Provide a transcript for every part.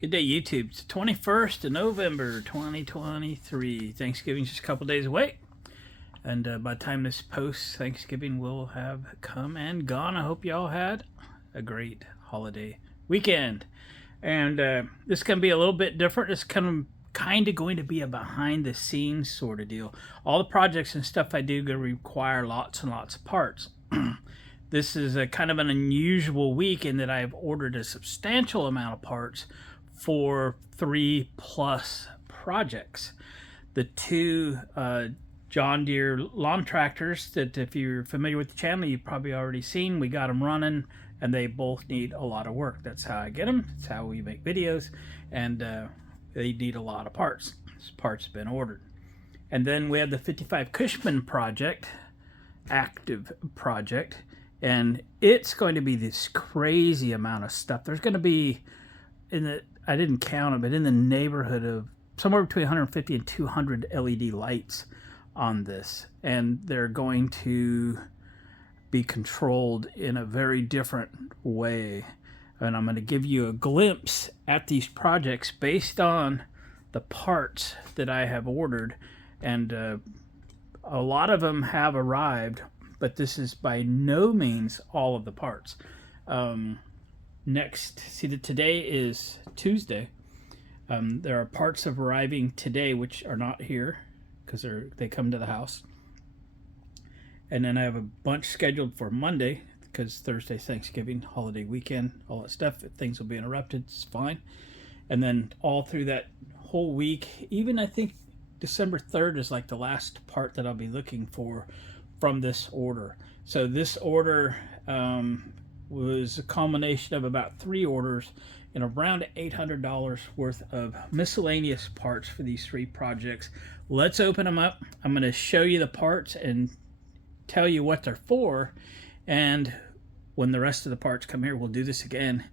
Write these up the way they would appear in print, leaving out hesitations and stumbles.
Good day, YouTube. It's the 21st of November, 2023. Thanksgiving's just a couple days away. And by the time this posts, Thanksgiving will have come and gone. I hope y'all had a great holiday weekend. And this is going to be a little bit different. It's kind of going to be a behind the scenes sort of deal. All the projects and stuff I do going to require lots and lots of parts. This is a kind of an unusual week in that I've ordered a substantial amount of parts for 3+ projects. The two John Deere lawn tractors that, if you're familiar with the channel, you've probably already seen. We got them running, and they both need a lot of work. That's how I get them. That's how we make videos, and they need a lot of parts. This parts have been ordered. And then we have the 55 Cushman project, active project, and it's going to be this crazy amount of stuff. There's going to be, I didn't count them, but in the neighborhood of somewhere between 150 and 200 LED lights on this. And they're going to be controlled in a very different way. And I'm going to give you a glimpse at these projects based on the parts that I have ordered. And a lot of them have arrived, but this is by no means all of the parts. Next, see that today is Tuesday. There are parts of arriving today which are not here because they come to the house. And then I have a bunch scheduled for Monday because Thursday's Thanksgiving, holiday weekend, all that stuff. Things will be interrupted, it's fine. And then all through that whole week, even I think December 3rd is like the last part that I'll be looking for from this order. So this order was a combination of about 3 orders and around $800 worth of miscellaneous parts for these 3 projects. Let's open them up. I'm going to show you the parts and tell you what they're for, and when the rest of the parts come here, we'll do this again,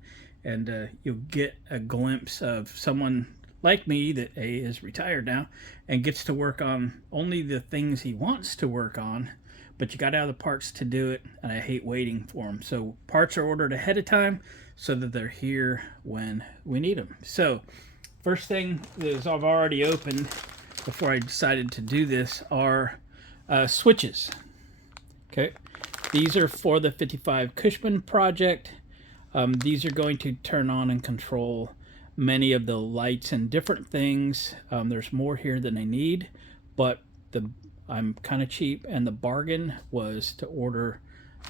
and you'll get a glimpse of someone like me that is retired now and gets to work on only the things he wants to work on, but you got to have the parts to do it, and I hate waiting for them. So parts are ordered ahead of time so that they're here when we need them. So first thing is I've already opened before I decided to do this are switches. Okay, these are for the 55 Cushman project. These are going to turn on and control many of the lights and different things. There's more here than I need, but I'm kind of cheap, and the bargain was to order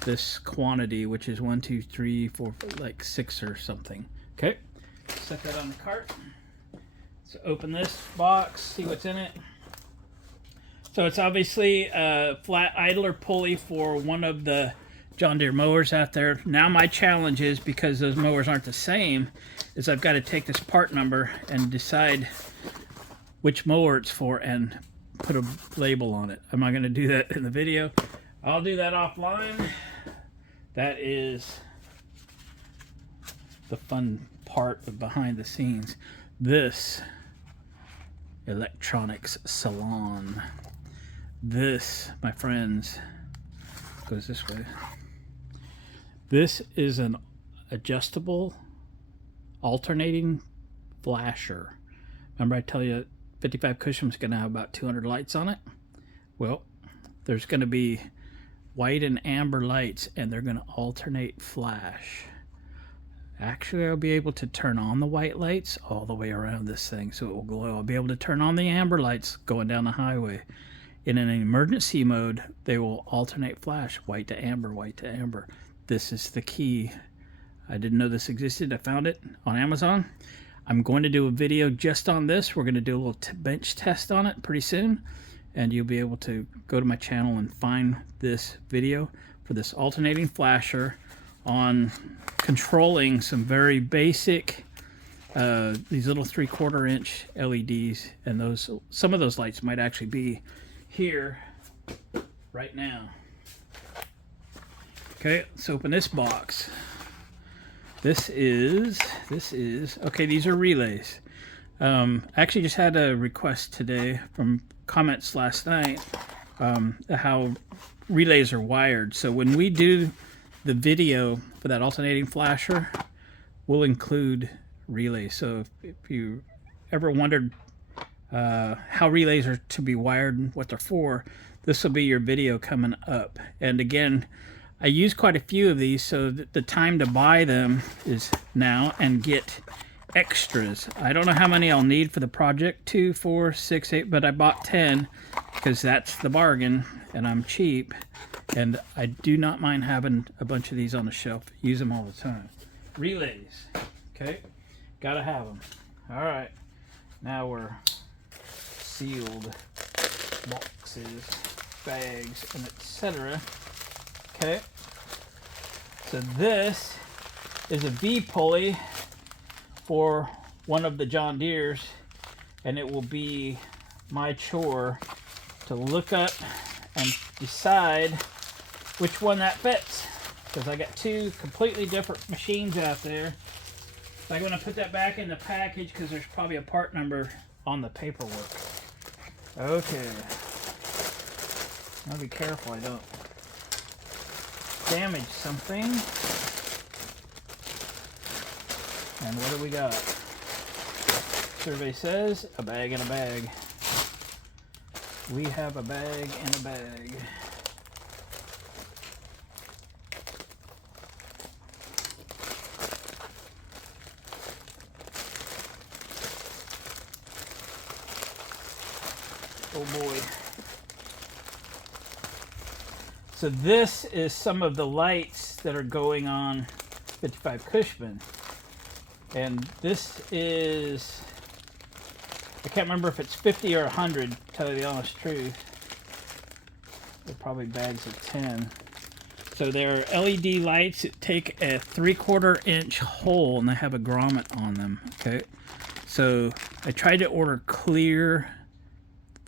this quantity, which is 1, 2, 3, 4, like 6 or something. Okay, set that on the cart. So open this box, see what's in it. So it's obviously a flat idler pulley for one of the John Deere mowers out there. Now my challenge is, because those mowers aren't the same, is I've got to take this part number and decide which mower it's for and put a label on it. Am I going to do that in the video? I'll do that offline. That is the fun part of behind the scenes. This electronics salon. This, my friends, goes this way. This is an adjustable alternating flasher. Remember I tell you 55 Cushman's going to have about 200 lights on it? Well, there's going to be white and amber lights, and they're going to alternate flash. Actually, I'll be able to turn on the white lights all the way around this thing so it will glow. I'll be able to turn on the amber lights going down the highway. In an emergency mode, they will alternate flash, white to amber, white to amber. This is the key. I didn't know this existed. I found it on Amazon. I'm going to do a video just on this. We're going to do a little bench test on it pretty soon, and you'll be able to go to my channel and find this video for this alternating flasher on controlling some very basic these little 3/4 inch LEDs, and some of those lights might actually be here right now. Okay, let's open this box. This is okay. These are relays. I actually just had a request today from comments last night how relays are wired. So when we do the video for that alternating flasher, we'll include relays. So if you ever wondered how relays are to be wired and what they're for, this will be your video coming up. And again, I use quite a few of these, so the time to buy them is now and get extras. I don't know how many I'll need for the project, 2, 4, 6, 8, but I bought 10 because that's the bargain and I'm cheap, and I do not mind having a bunch of these on the shelf. Use them all the time. Relays, okay, gotta have them. All right, now we're sealed boxes, bags, and etc. Okay, so this is a V pulley for one of the John Deeres, and it will be my chore to look up and decide which one that fits, because I got two completely different machines out there. So I'm going to put that back in the package because there's probably a part number on the paperwork. Okay, I'll be careful I don't damage something. And what do we got? Survey says a bag and a bag. We have a bag and a bag. Oh boy. So this is some of the lights that are going on 55 Cushman. And this is, I can't remember if it's 50 or 100, to tell you the honest truth. They're probably bags of 10. So they're LED lights that take a 3/4 inch hole and they have a grommet on them. Okay. So I tried to order clear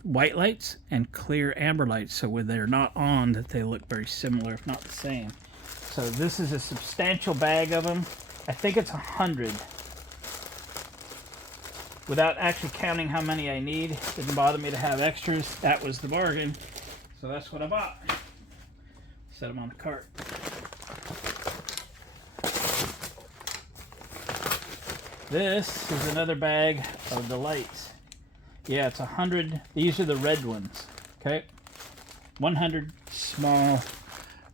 white lights and clear amber lights, so when they're not on, that they look very similar, if not the same. So this is a substantial bag of them. I think it's 100. Without actually counting how many I need, didn't bother me to have extras. That was the bargain. So that's what I bought. Set them on the cart. This is another bag of the lights. Yeah, it's 100. These are the red ones. Okay. 100 small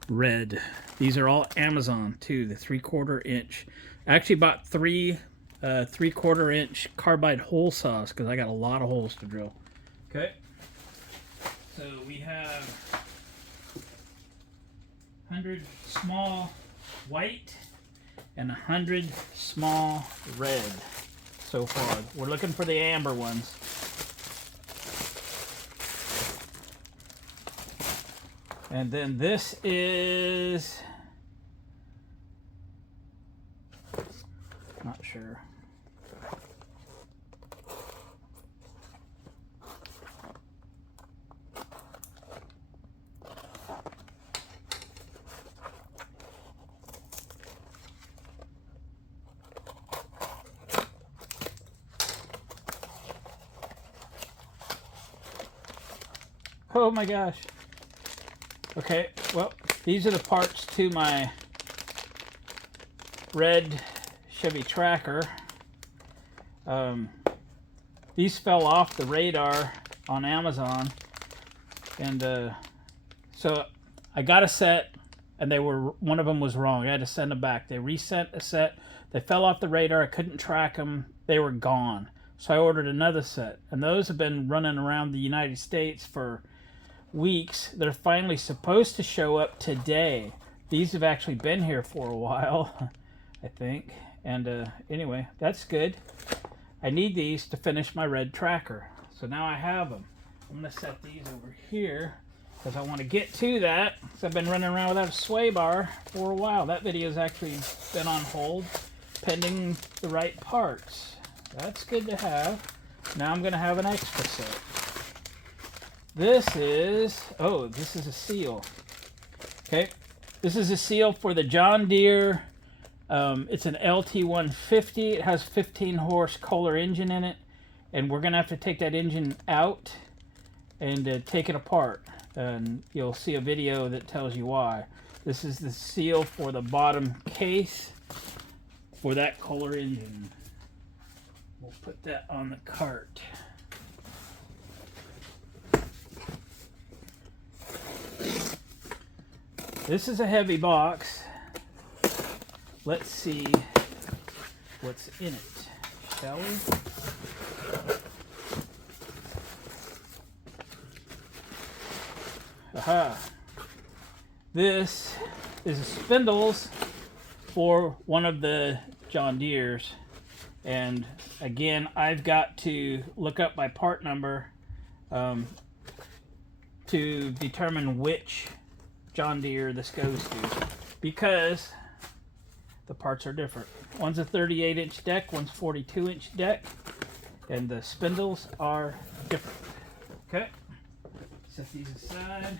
red. These are all Amazon too, the 3/4 inch. I actually bought 3/4 inch carbide hole saws because I got a lot of holes to drill. Okay. So we have 100 small white and 100 small red so far. We're looking for the amber ones. And then this is, not sure. Oh my gosh. Okay, well, these are the parts to my red Chevy Tracker. These fell off the radar on Amazon, and so I got a set, and one of them was wrong. I had to send them back. They resent a set. They fell off the radar. I couldn't track them. They were gone. So I ordered another set, and those have been running around the United States for weeks. They're finally supposed to show up today. These have actually been here for a while, I think. And anyway, that's good. I need these to finish my red Tracker. So now I have them. I'm going to set these over here because I want to get to that. So I've been running around without a sway bar for a while. That video's actually been on hold pending the right parts. That's good to have. Now I'm going to have an extra set. This is a seal. Okay, this is a seal for the John Deere. It's an LT150. It has 15 horse Kohler engine in it, and we're gonna have to take that engine out and take it apart. And you'll see a video that tells you why. This is the seal for the bottom case for that Kohler engine. We'll put that on the cart. This is a heavy box. Let's see what's in it, shall we? Aha. This is spindles for one of the John Deeres. And again, I've got to look up my part number to determine which John Deere this goes to, because the parts are different. One's a 38-inch deck, one's 42-inch deck, and the spindles are different. Okay, set these aside.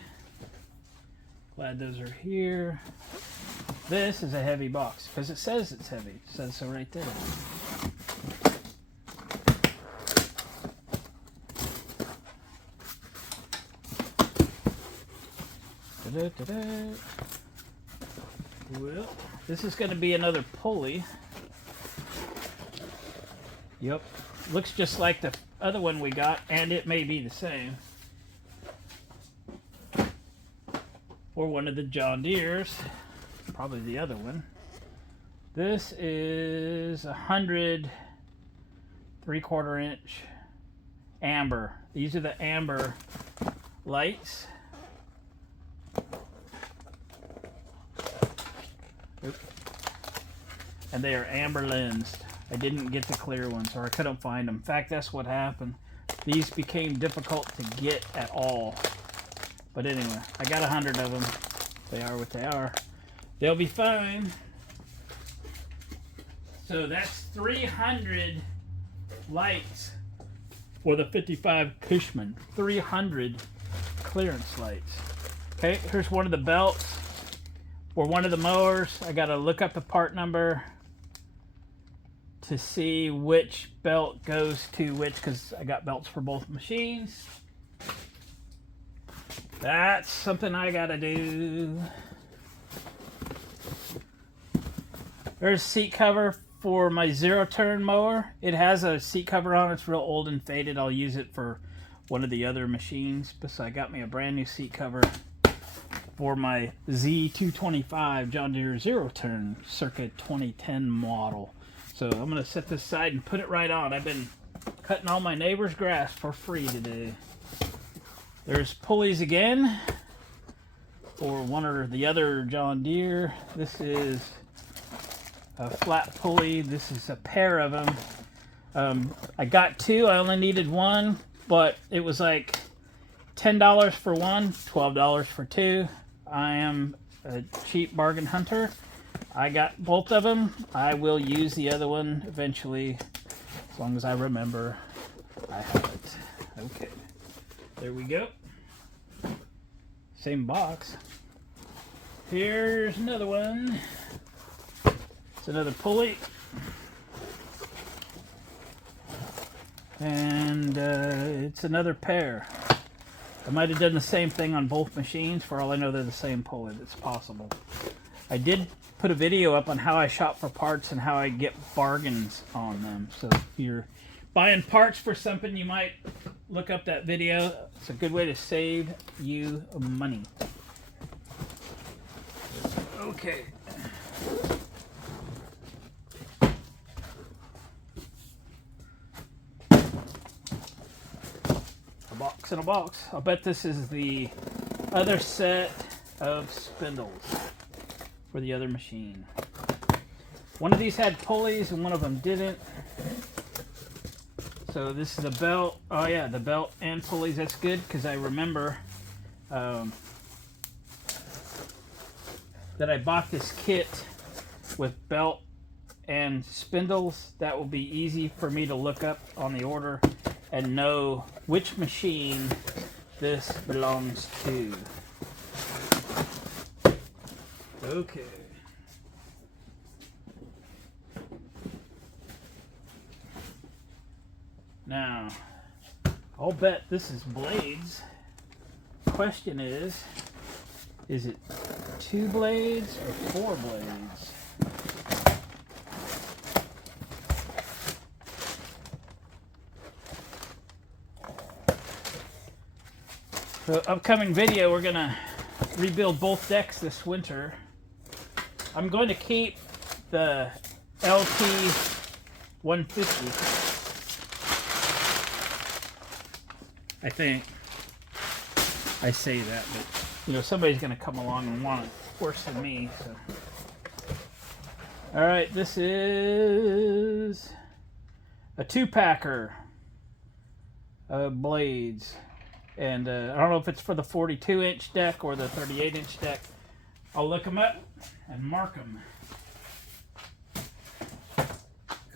Glad those are here. This is a heavy box because it says it's heavy. It says so right there. Well, this is going to be another pulley. Yep, looks just like the other one we got, and it may be the same. Or one of the John Deeres, probably the other one. This is 100 3/4 inch amber. These are the amber lights. Oop. And they are amber lensed. I didn't get the clear ones, or I couldn't find them. In fact, that's what happened. These became difficult to get at all. But anyway, I got 100 of them. They are what they are. They'll be fine. So that's 300 lights for the 55 Cushman. 300 clearance lights. Okay, here's one of the belts for one of the mowers. I gotta look up the part number to see which belt goes to which, because I got belts for both machines. That's something I gotta do. There's a seat cover for my zero-turn mower. It has a seat cover on. It's real old and faded. I'll use it for one of the other machines. So I got me a brand new seat cover for my Z225 John Deere zero-turn circa 2010 model. So I'm going to set this aside and put it right on. I've been cutting all my neighbor's grass for free today. There's pulleys again for one or the other John Deere. This is a flat pulley. This is a pair of them. I got two. I only needed one, but it was like $10 for one, $12 for two. I am a cheap bargain hunter. I got both of them. I will use the other one eventually, as long as I remember I have it. Okay. There we go. Same box. Here's another one. It's another pulley. And it's another pair. I might have done the same thing on both machines. For all I know, they're the same pulley. It's possible. I did put a video up on how I shop for parts and how I get bargains on them. So if you're buying parts for something, you might look up that video. It's a good way to save you money. Okay. A box in a box. I'll bet this is the other set of spindles for the other machine. One of these had pulleys and one of them didn't. So this is a belt. Oh yeah, the belt and pulleys. That's good because I remember that I bought this kit with belt and spindles. That will be easy for me to look up on the order and know which machine this belongs to. Okay. Now, I'll bet this is blades. Question is it 2 blades or 4 blades? So upcoming video, we're gonna rebuild both decks this winter. I'm going to keep the LT 150. I think. I say that, but you know, somebody's gonna come along and want it worse than me. So. All right, this is a 2-packer of blades, and I don't know if it's for the 42-inch deck or the 38-inch deck. I'll look them up and mark them.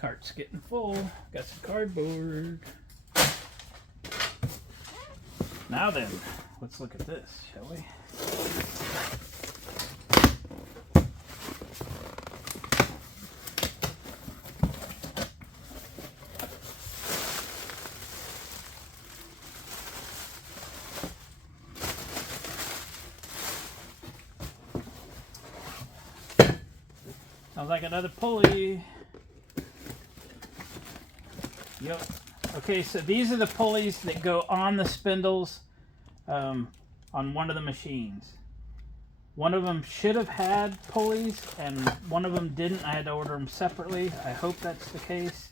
Cart's getting full. Got some cardboard. Now then, let's look at this, shall we? Sounds like another pulley. Yep. Okay, so these are the pulleys that go on the spindles on one of the machines. One of them should have had pulleys, and one of them didn't. I had to order them separately. I hope that's the case.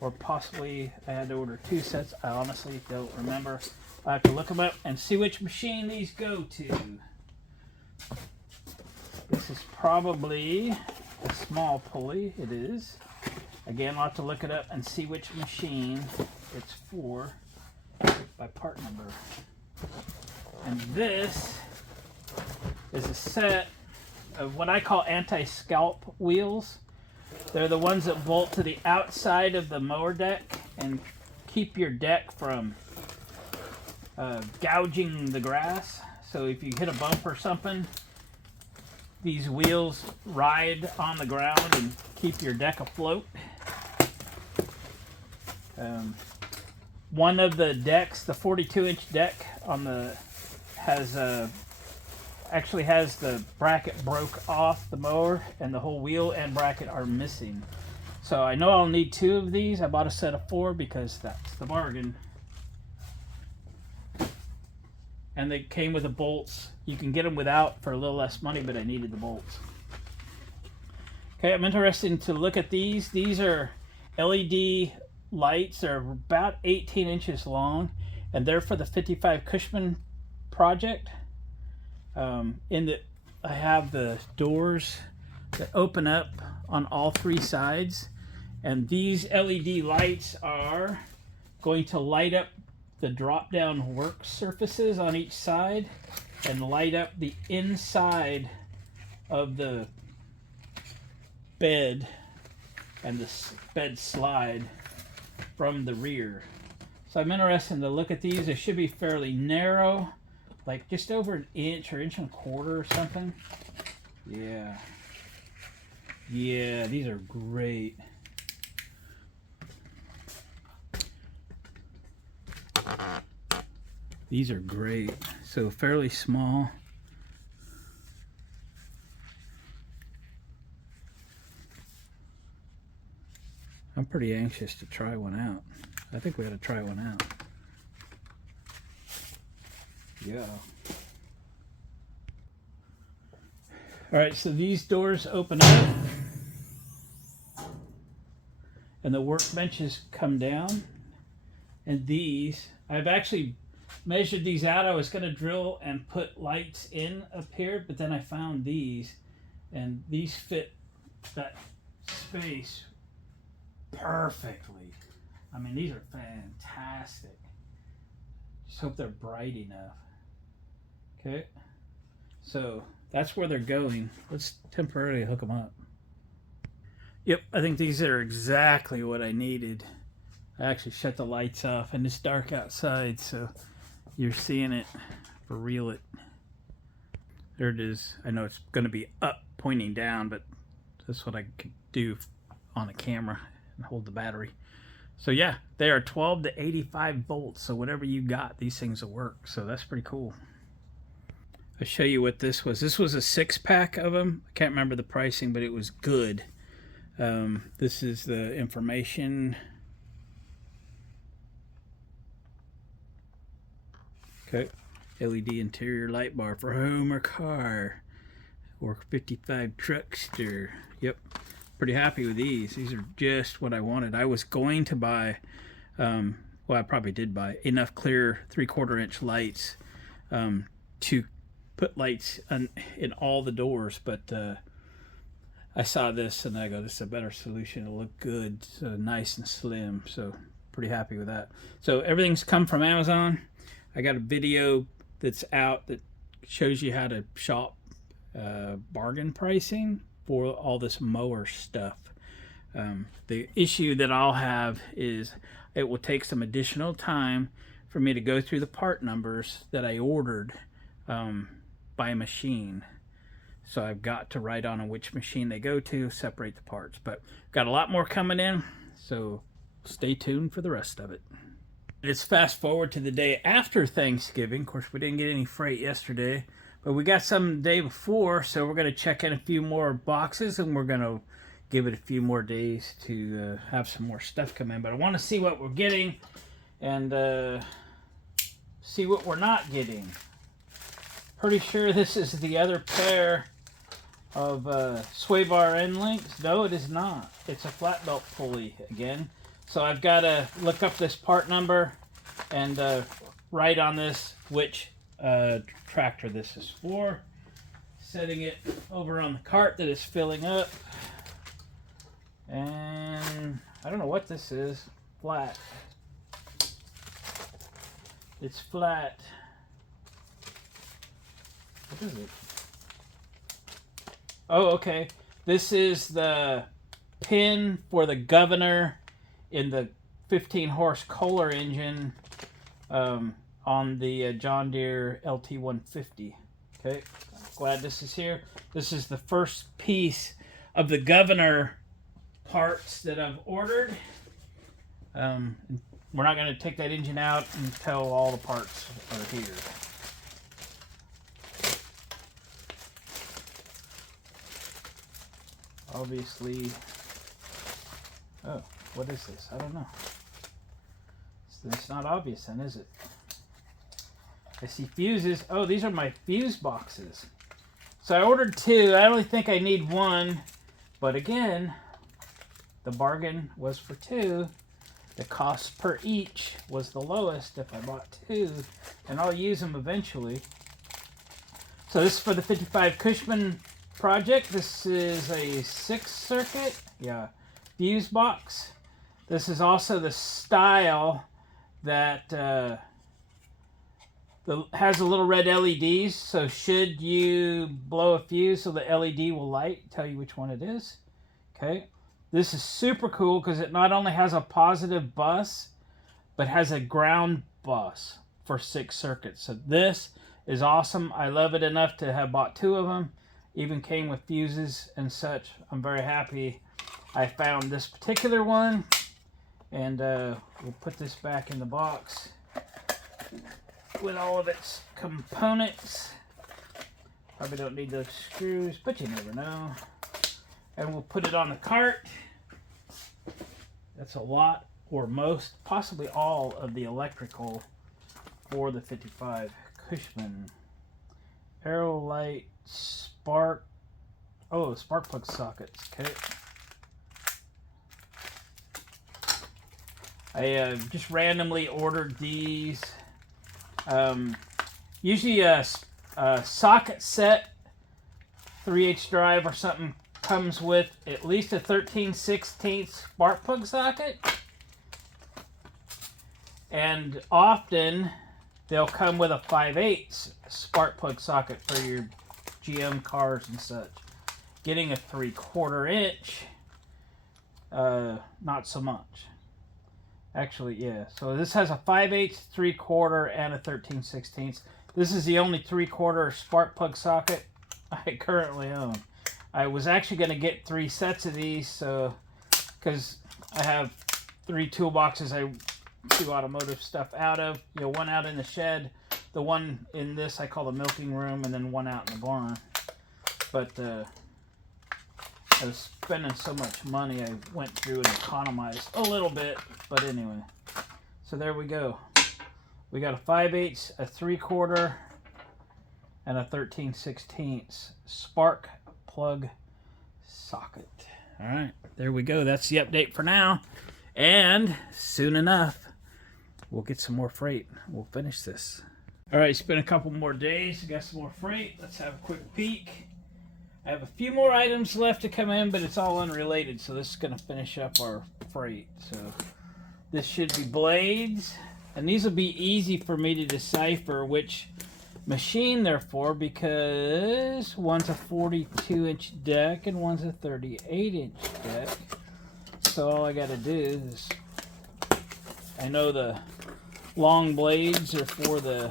Or possibly I had to order 2 sets. I honestly don't remember. I have to look them up and see which machine these go to. This is probably a small pulley. It is. Again, I'll have to look it up and see which machine it's for by part number. And this is a set of what I call anti-scalp wheels. They're the ones that bolt to the outside of the mower deck and keep your deck from gouging the grass. So if you hit a bump or something, these wheels ride on the ground and keep your deck afloat. One of the decks, the 42-inch deck on the actually has the bracket broke off the mower, and the whole wheel and bracket are missing. So I know I'll need 2 of these. I bought a set of 4 because that's the bargain. And they came with the bolts. You can get them without for a little less money, but I needed the bolts. Okay, I'm interested to look at these. These are LED lights. They're about 18 inches long, and they're for the 55 Cushman project. I have the doors that open up on all 3 sides, and these LED lights are going to light up the drop-down work surfaces on each side and light up the inside of the bed and the bed slide from the rear. So I'm interested to look at these. They should be fairly narrow, like just over 1 inch or 1.25 inches or something. Yeah, these are great. These are great. So fairly small. I'm pretty anxious to try one out. I think we ought to try one out. Yeah. All right, so these doors open up and the workbenches come down. And these, I've actually measured these out. I was going to drill and put lights in up here, but then I found these, and these fit that space perfectly. I mean, these are fantastic. Just hope they're bright enough. Okay, so that's where they're going. Let's temporarily hook them up. Yep, I think these are exactly what I needed. I actually shut the lights off, and it's dark outside, so you're seeing it for real. There it is. I know it's going to be up pointing down, but that's what I could do on a camera and hold the battery. So yeah, they are 12 to 85 volts, so whatever you got, these things will work. So that's pretty cool. I'll show you what this was. This was a 6-pack of them. I can't remember the pricing, but it was good. This is the information. Okay. LED interior light bar for home or car. Or 55 Truckster. Yep. Pretty happy with these. These are just what I wanted. I was going to buy, well, I probably did buy enough clear 3/4 inch lights to put lights in all the doors, but I saw this and I go, this is a better solution. It'll look good, so nice and slim. So pretty happy with that. So everything's come from Amazon. I got a video that's out that shows you how to shop bargain pricing for all this mower stuff. The issue that I'll have is it will take some additional time for me to go through the part numbers that I ordered by machine. So I've got to write on which machine they go to, separate the parts. But got a lot more coming in, so stay tuned for the rest of it. Let's fast forward to the day after Thanksgiving. Of course, we didn't get any freight yesterday, but we got some the day before, so we're going to check in a few more boxes, and we're going to give it a few more days to have some more stuff come in. But I want to see what we're getting and see what we're not getting. Pretty sure this is the other pair of sway bar end links. No, it is not. It's a flat belt pulley again. So I've got to look up this part number and write on this which tractor this is for. Setting it over on the cart that is filling up. And I don't know what this is. Flat. It's flat. What is it? Oh, okay. This is the pin for the governor in the 15 horse Kohler engine on the John Deere LT150. Okay, I'm glad this is here. This is the first piece of the governor parts that I've ordered. We're not going to take that engine out until all the parts are here. Obviously, oh, what is this? I don't know. It's not obvious then, is it? I see fuses. Oh, these are my fuse boxes. So I ordered 2. I only think I need 1. But again, the bargain was for 2. The cost per each was the lowest if I bought 2. And I'll use them eventually. So this is for the 55 Cushman project. This is a 6-circuit, fuse box. This is also the style that has a little red LEDs. So should you blow a fuse, so the LED will light, tell you which one it is. Okay, this is super cool because it not only has a positive bus, but has a ground bus for 6 circuits. So this is awesome. I love it enough to have bought 2 of them. Even came with fuses and such. I'm very happy I found this particular one. And we'll put this back in the box with all of its components. Probably don't need those screws, but you never know. And we'll put it on the cart. That's a lot, or most, possibly all of the electrical for the 55 Cushman. Aerolite spark. Oh, spark plug sockets. Okay. I just randomly ordered these. Usually a socket set, 3/8 drive or something, comes with at least a 13/16 spark plug socket. And often they'll come with a 5/8 spark plug socket for your GM cars and such. Getting a 3/4 inch, not so much. Actually, yeah. So this has a 5/8, 3/4, and a 13/16. This is the only 3/4 spark plug socket I currently own. I was actually going to get 3 sets of these, so because I have 3 toolboxes I do automotive stuff out of. You know, one out in the shed, the one in this I call the milking room, and then one out in the barn. But I was spending so much money, I went through and economized a little bit. But anyway, so there we go. We got a 5/8, a 3/4, and a 13/16 spark plug socket. All right, there we go. That's the update for now. And soon enough, we'll get some more freight. We'll finish this. All right, it's been a couple more days. Got some more freight. Let's have a quick peek. I have a few more items left to come in, but it's all unrelated, so this is going to finish up our freight. So this should be blades, and these will be easy for me to decipher which machine they're for, because one's a 42-inch deck and one's a 38-inch deck. So all I got to do is, I know the long blades are for the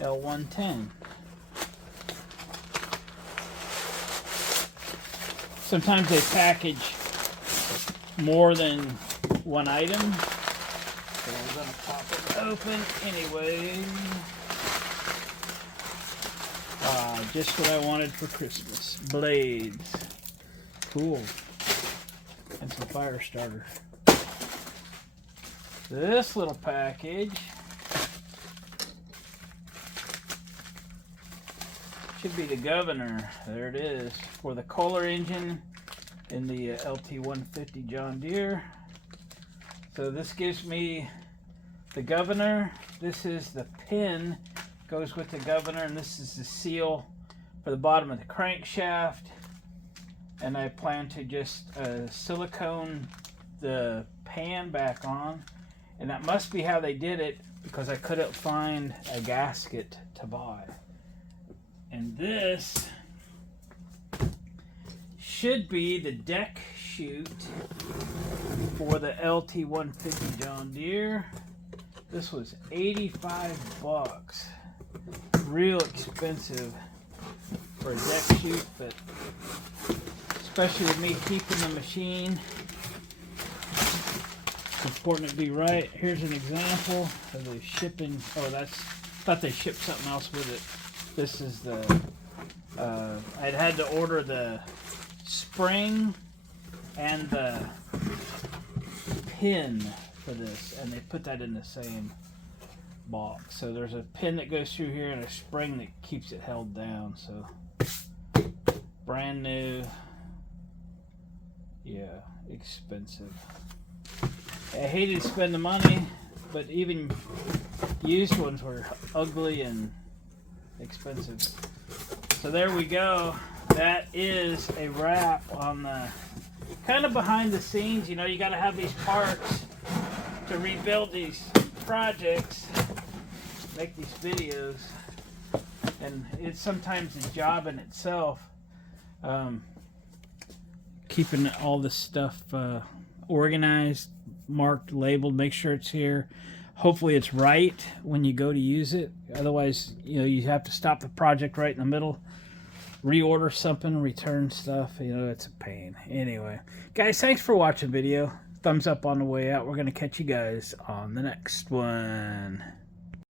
L110. Sometimes they package more than one item, so we're going to pop it open anyway. Just what I wanted for Christmas. Blades. Cool. And some fire starter. This little package should be the governor. There it is, for the Kohler engine in the LT150 John Deere. So this gives me the governor. This is the pin, goes with the governor, and this is the seal for the bottom of the crankshaft. And I plan to just silicone the pan back on, and that must be how they did it, because I couldn't find a gasket to buy. And this should be the deck chute for the LT150 John Deere. This was 85 bucks. Real expensive for a deck chute, but especially with me keeping the machine, it's important to be right. Here's an example of the shipping. Oh, I thought they shipped something else with it. This is the, I'd had to order the spring and the pin for this, and they put that in the same box. So there's a pin that goes through here and a spring that keeps it held down. So brand new. Yeah, expensive. I hated to spend the money, but even used ones were ugly and expensive. So there we go. That is a wrap on the kind of behind the scenes. You know, you got to have these parts to rebuild these projects, make these videos, and it's sometimes a job in itself. Keeping all this stuff organized, marked, labeled, make sure it's here. Hopefully it's right when you go to use it. Otherwise, you know, you have to stop the project right in the middle, reorder something, return stuff. You know, it's a pain. Anyway, guys, thanks for watching the video. Thumbs up on the way out. We're going to catch you guys on the next one.